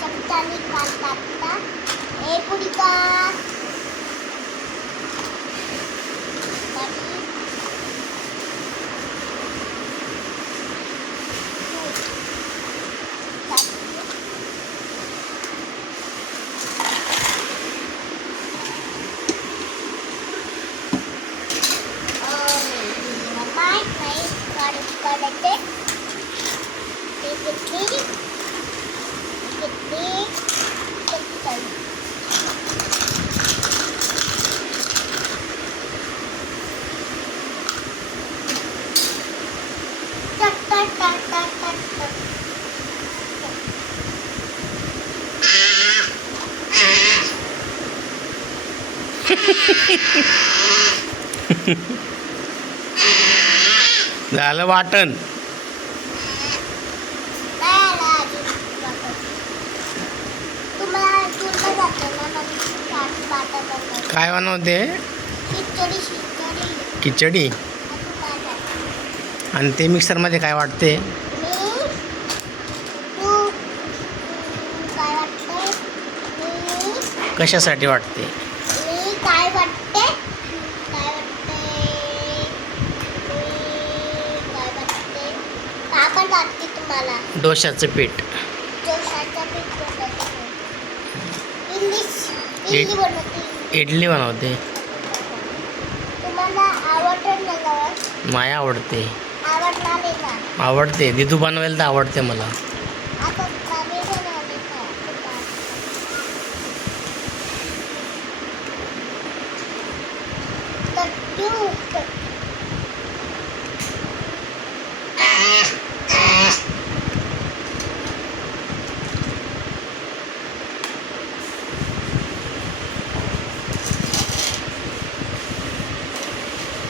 चमच्याने काढता ए पुडी का काढते झालं वाटण. काय बनवते? खिचडी. आणि ते मिक्सरमध्ये काय वाटते? कशासाठी वाटते? काय वाटते? आपण वाटते तुम्हाला डोशाचं पीठ. इडली बनवते. तुम्हाला आवडतं ना? माया आवडते. आवडणार आहे का? आवडते. दिदू बनवायला तर आवडते मला. आता नवीन बनवले का?